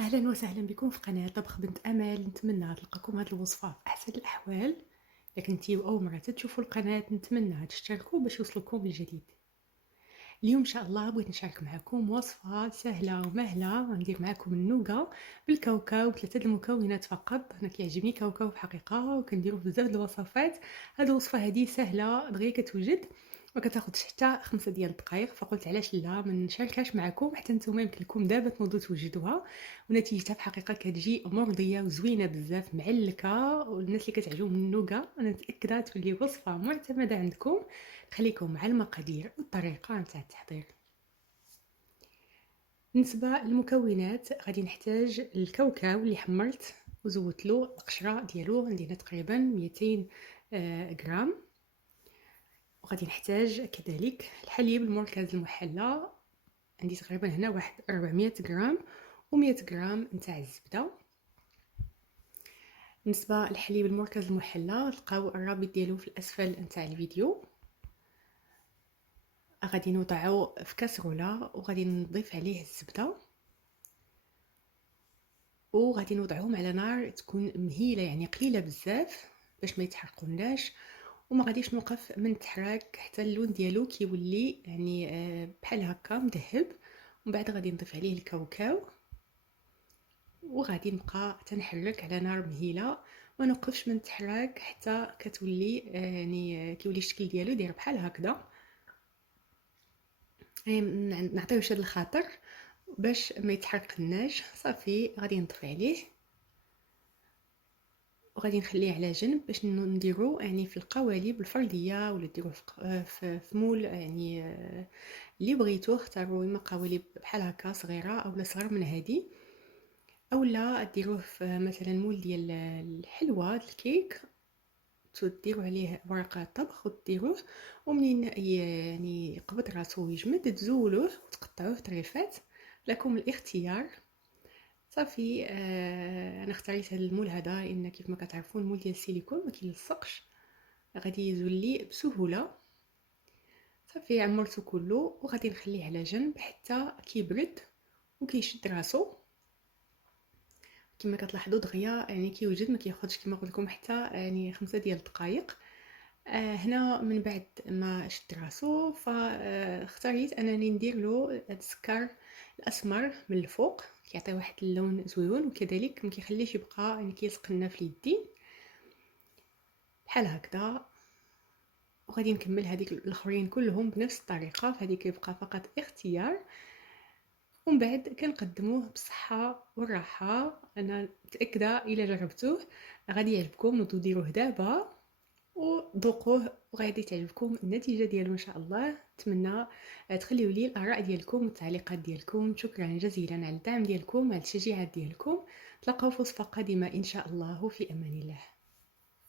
أهلا وسهلا بكم في قناة طبخ بنت أمل. نتمنى تلقاكم هذه الوصفة في أحسن الأحوال. إذا كنتيو أول مرة تشوفوا القناة نتمنى تشتركوا باش يوصلكم الجديد. اليوم إن شاء الله بغيت نشارك معكم وصفة سهلة ومهلة. غندير معكم النوغا بالكاوكاو بثلاثة المكونات فقط. أنا كيعجبني كاوكاو بحقيقة وكنديرو بزاف د الوصفات. هذه الوصفة هذه سهلة دغيا كتوجد ما كتاخذش حتى 5 ديال الدقائق، فقلت علاش لا ما نشاركهاش معكم حتى نتوما يمكن لكم دابا تنوضوا توجدوها. ونتيجتها في الحقيقه كتجي مرضيه وزوينه بزاف معلكه، والناس اللي كتعجبهم النوغا انا متاكده تولي وصفه معتمده عندكم. خليكم مع المقادير والطريقه نتاع التحضير. بالنسبه للمكونات غادي نحتاج الكاوكاو اللي حمرت وزودت له القشره ديالو، عندنا تقريبا 200 غرام. وغادي نحتاج كذلك الحليب المركز المحلى، عندي تقريبا هنا واحد 400 غرام و100 غرام نتاع الزبده. بالنسبه للحليب المركز المحلى تلقاو الرابط ديالو في الاسفل نتاع الفيديو. غادي نوضعو في كاسرونه وغادي نضيف عليه الزبده وغادي نوضعهم على نار تكون مهيله، يعني قليله بزاف باش ما يتحرقوناش، وما غاديش نوقف من التحراك حتى اللون ديالو كيولي يعني بحال هكا مذهب. ومن بعد غادي نضيف عليه الكاوكاو وغادي نبقى تنحرك على نار مهيله، ما نوقفش من التحراك حتى كتولي يعني كيولي الشكل ديالو داير بحال هكذا. نعطيوه شاد الخاطر باش ما يتحرقناش. صافي غادي نطفي عليه وغادي نخليه على جنب باش نديرو يعني في القوالب الفرديه، ولا ديروه في مول يعني اللي بغيتو اختاروا اما قوالب بحال هكا صغيره اولا صغر من هذه، اولا ديروه في مثلا مول ديال الحلوى الكيك تديروا عليه ورق الطبخ وتديروه، ومنين يعني يقبض راسو ويجمد تزولوه وتقطعوه طريفات، لكم الاختيار. صافي انا اختاريت هذا المول هذا لان كيف ما كتعرفون المول ديال السيليكون ما كيلصقش، غادي يزول لي بسهوله. صافي عمرته كله وغادي نخليه على جنب حتى كيبرد وكيشد راسو. كما كتلاحظوا دغيا يعني كيوجد ما كياخذش كما قلت لكم حتى يعني 5 ديال الدقائق. هنا من بعد ما شد راسو فاختاريت انني ندير له السكر الاسمر من الفوق كيعطي واحد اللون زويون، وكذلك ما كيخليش يبقى يعني كيلصق لنا في اليدين بحال هكذا. وغادي نكمل هذيك الاخرين كلهم بنفس الطريقه، فهذه كيبقى فقط اختيار. ومن بعد كنقدموه بالصحه والراحه. انا متاكده الا جربتوه غادي يعجبكم، نوضوا ديروه دابا وذوقوه وغادي تعجبكم النتيجه ديالو ان شاء الله. نتمنى تخليوا لي الاراء ديالكم والتعليقات ديالكم. شكرا جزيلا على الدعم ديالكم وعلى التشجيعات ديالكم. تلقاو في وصفه قادمه ان شاء الله، في امان الله.